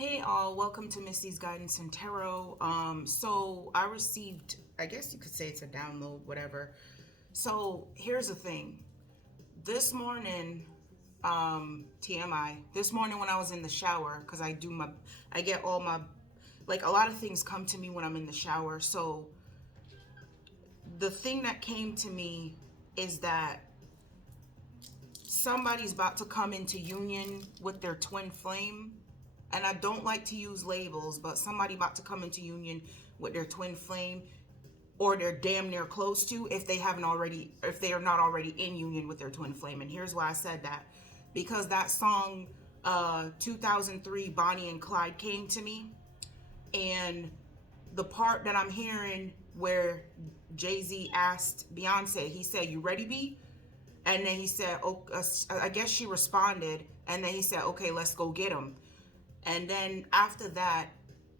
Hey all, welcome to Missy's Guidance and Tarot. So I received, I guess you could say it's a download, whatever. So here's the thing. This morning, TMI, this morning when I was in the shower, because I get all my, like a lot of things come to me when I'm in the shower. So the thing that came to me is that somebody's about to come into union with their twin flame. And I don't like to use labels, but somebody about to come into union with their twin flame, or they're damn near close to, if they are not already in union with their twin flame. And here's why I said that. Because that song 2003 Bonnie and Clyde came to me, and the part that I'm hearing where Jay-Z asked Beyonce, he said, "You ready, B?" And then he said, "Oh," I guess she responded, and then he said, "Okay, let's go get him." And then after that,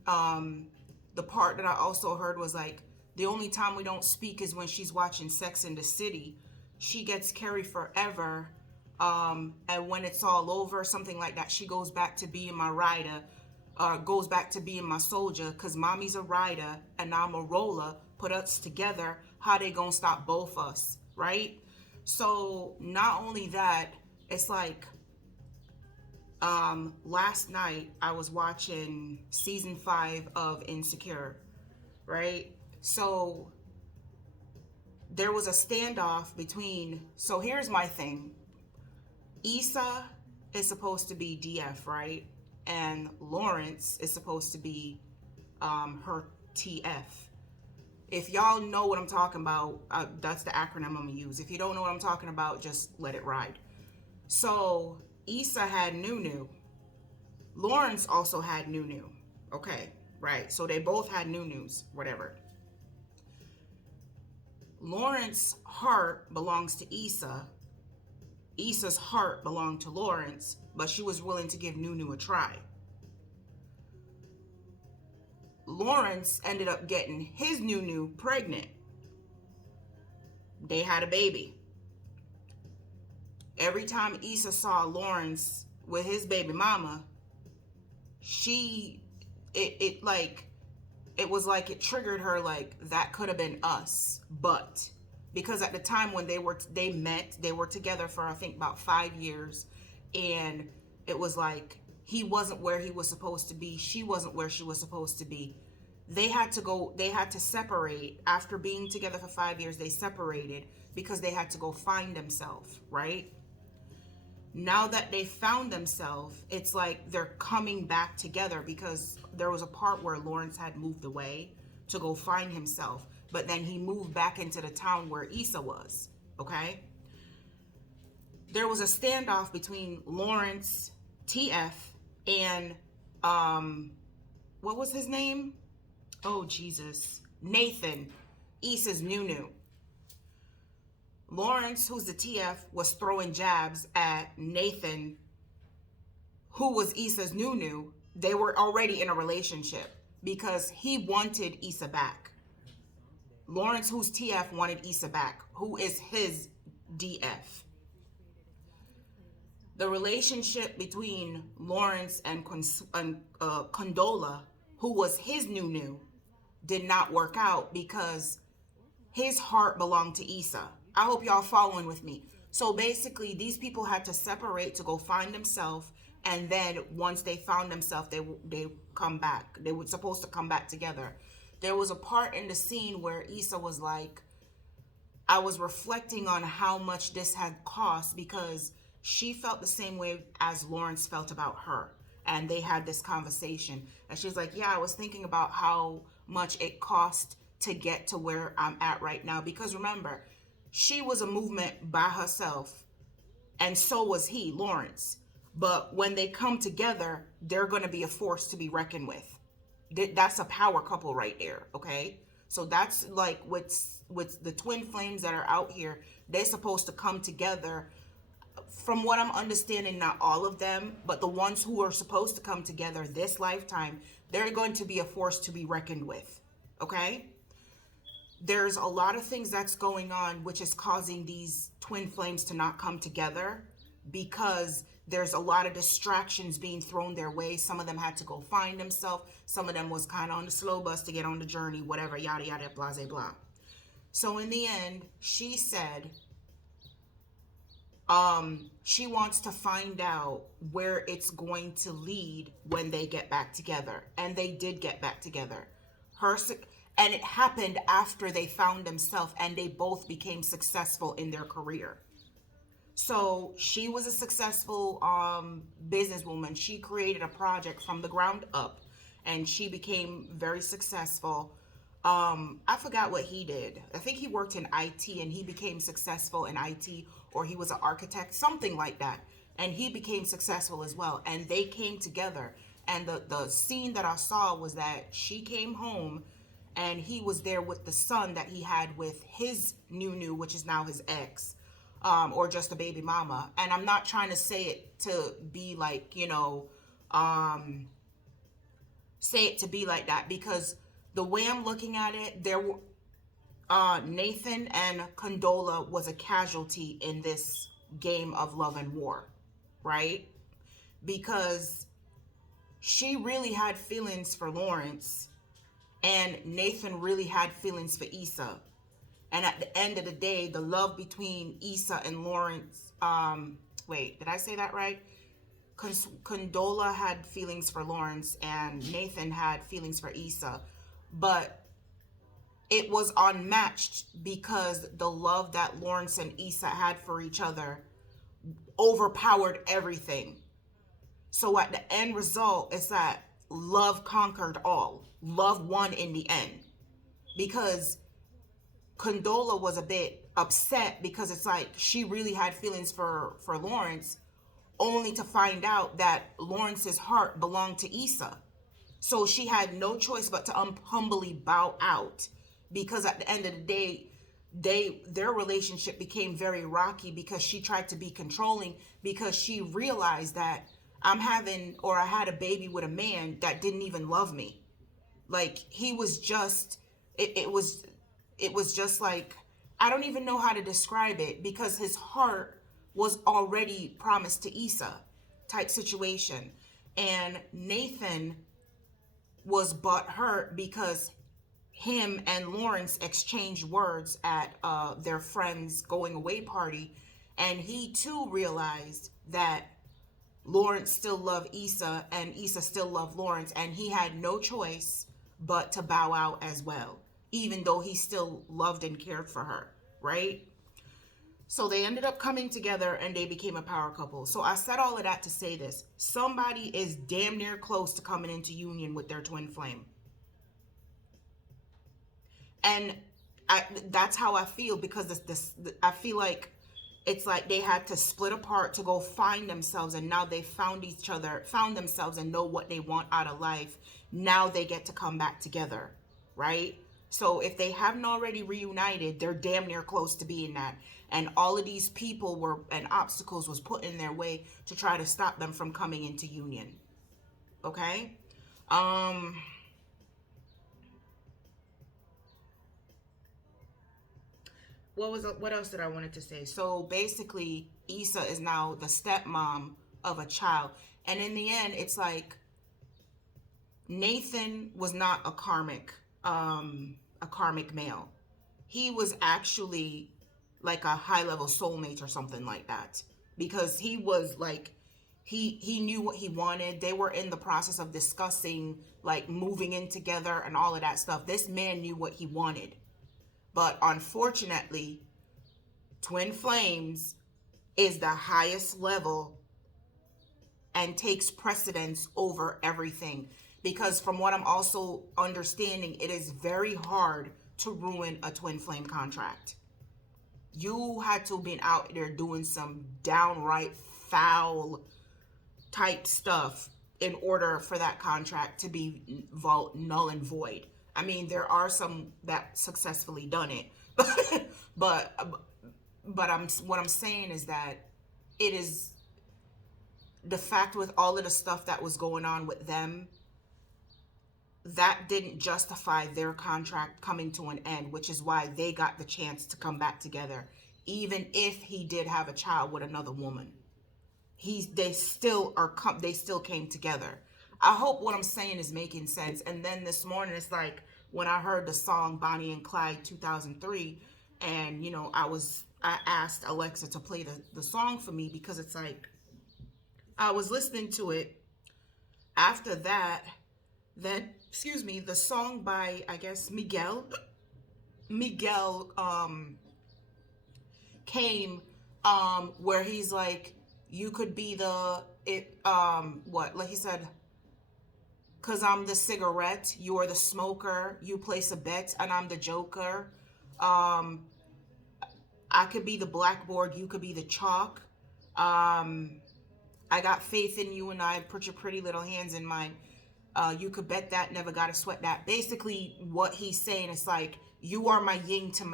the part that I also heard was like, the only time we don't speak is when she's watching Sex in the City. She gets Carrie forever. And when it's all over, something like that, she goes back to being my rider, goes back to being my soldier, because mommy's a rider and I'm a roller. Put us together. How they gonna stop both us, right? So not only that, it's like, last night I was watching season 5 of Insecure, right? So there was a standoff between, so here's my thing. Issa is supposed to be DF, right? And Lawrence is supposed to be her TF. If y'all know what I'm talking about, that's the acronym I'm gonna use. If you don't know what I'm talking about, just let it ride. So Issa had Nunu. Lawrence also had Nunu. Okay, right. So they both had Nunus, whatever. Lawrence's heart belongs to Issa. Issa's heart belonged to Lawrence, but she was willing to give Nunu a try. Lawrence ended up getting his Nunu pregnant. They had a baby. Every time Issa saw Lawrence with his baby mama, it was like it triggered her, like that could have been us. But because at the time when they met, they were together for I think about 5 years, and it was like he wasn't where he was supposed to be, she wasn't where she was supposed to be. They had to separate. After being together for 5 years, they separated because they had to go find themselves, right? Now that they found themselves, it's like they're coming back together, because there was a part where Lawrence had moved away to go find himself, but then he moved back into the town where Issa was, okay? There was a standoff between Lawrence, TF, and, what was his name? Oh, Jesus. Nathan, Issa's Nunu. Lawrence, who's the TF, was throwing jabs at Nathan, who was Issa's Nunu. They were already in a relationship because he wanted Issa back. Lawrence, who's TF, wanted Issa back, who is his DF. The relationship between Lawrence and Condola, who was his Nunu, did not work out because his heart belonged to Issa. I hope y'all following with me. So basically, these people had to separate to go find themselves, and then once they found themselves, they come back. They were supposed to come back together. There was a part in the scene where Issa was like, I was reflecting on how much this had cost, because she felt the same way as Lawrence felt about her. And they had this conversation. And she's like, yeah, I was thinking about how much it cost to get to where I'm at right now. Because remember, she was a movement by herself, and so was he, Lawrence. But when they come together, they're going to be a force to be reckoned with. That's a power couple right there, okay? So that's like with the twin flames that are out here, they're supposed to come together. From what I'm understanding, not all of them, but the ones who are supposed to come together this lifetime, they're going to be a force to be reckoned with, okay? There's a lot of things that's going on which is causing these twin flames to not come together, because there's a lot of distractions being thrown their way. Some of them had to go find themselves. Some of them was kind of on the slow bus to get on the journey, whatever, yada, yada, blah, blah, blah. So in the end, she said, she wants to find out where it's going to lead when they get back together. And they did get back together. And it happened after they found themselves and they both became successful in their career. So she was a successful businesswoman. She created a project from the ground up and she became very successful. I forgot what he did. I think he worked in IT and he became successful in IT, or he was an architect, something like that. And he became successful as well. And they came together. And the scene that I saw was that she came home and he was there with the son that he had with his new, which is now his ex, or just a baby mama. And I'm not trying to say it to be like, say it to be like that, because the way I'm looking at it, there were Nathan and Condola was a casualty in this game of love and war, right? Because she really had feelings for Lawrence and Nathan really had feelings for Issa. And at the end of the day, the love between Issa and Lawrence, wait, did I say that right? Condola had feelings for Lawrence and Nathan had feelings for Issa. But it was unmatched because the love that Lawrence and Issa had for each other overpowered everything. So at the end result, it's that love conquered all. Love won in the end. Because Condola was a bit upset because it's like she really had feelings for Lawrence, only to find out that Lawrence's heart belonged to Issa. So she had no choice but to humbly bow out, because at the end of the day, their relationship became very rocky because she tried to be controlling, because she realized that I had a baby with a man that didn't even love me. Like, he was just, it was just like, I don't even know how to describe it, because his heart was already promised to Issa type situation. And Nathan was butthurt because him and Lawrence exchanged words at their friend's going away party. And he too realized that Lawrence still loved Issa and Issa still loved Lawrence. And he had no choice but to bow out as well, even though he still loved and cared for her, right? So they ended up coming together and they became a power couple. So I said all of that to say this. Somebody is damn near close to coming into union with their twin flame. And that's how I feel, because I feel like it's like they had to split apart to go find themselves, and now they found themselves and know what they want out of life. Now they get to come back together, right? So if they haven't already reunited, they're damn near close to being that. And all of these people and obstacles was put in their way to try to stop them from coming into union. Okay? What else did I wanted to say? So basically, Issa is now the stepmom of a child. And in the end, it's like Nathan was not a karmic male. He was actually like a high-level soulmate or something like that, because he was like, he knew what he wanted. They were in the process of discussing like moving in together and all of that stuff. This man knew what he wanted. But unfortunately, twin flames is the highest level and takes precedence over everything. Because from what I'm also understanding, it is very hard to ruin a twin flame contract. You had to have been out there doing some downright foul type stuff in order for that contract to be null and void. I mean, there are some that successfully done it, but what I'm saying is that it is the fact with all of the stuff that was going on with them, that didn't justify their contract coming to an end, which is why they got the chance to come back together, even if he did have a child with another woman. they still came together. I hope what I'm saying is making sense. And then this morning, it's like when I heard the song Bonnie and Clyde 2003, and I asked Alexa to play the song for me, because it's like I was listening to it. After that, excuse me, the song by, I guess, Miguel came, where he's like, you could be like he said, cause I'm the cigarette, you're the smoker, you place a bet and I'm the joker. um I could be the blackboard, you could be the chalk. I got faith in you, and I put your pretty little hands in mine. You could bet that, never gotta sweat that. Basically, what he's saying is like, you are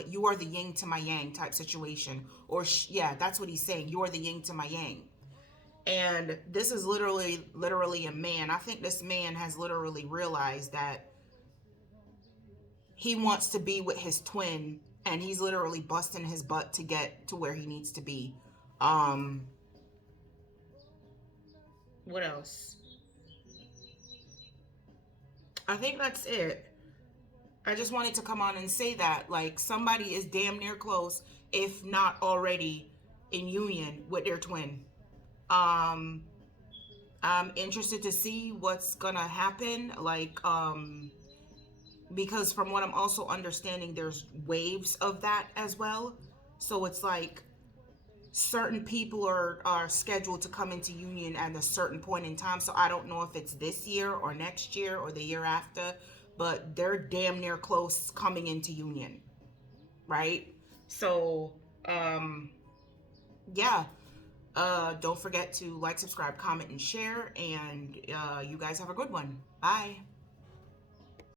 you are the yin to my yang type situation. Or yeah, that's what he's saying. You are the yin to my yang. And this is literally a man. I think this man has literally realized that he wants to be with his twin, and he's literally busting his butt to get to where he needs to be. Um, what else? I think that's it. I just wanted to come on and say that, like, somebody is damn near close, if not already in union with their twin. Um, I'm interested to see what's gonna happen. Like, because from what I'm also understanding, there's waves of that as well. So it's like certain people are scheduled to come into union at a certain point in time. So I don't know if it's this year or next year or the year after, but they're damn near close coming into union, right? So yeah, don't forget to like, subscribe, comment, and share, and you guys have a good one. Bye.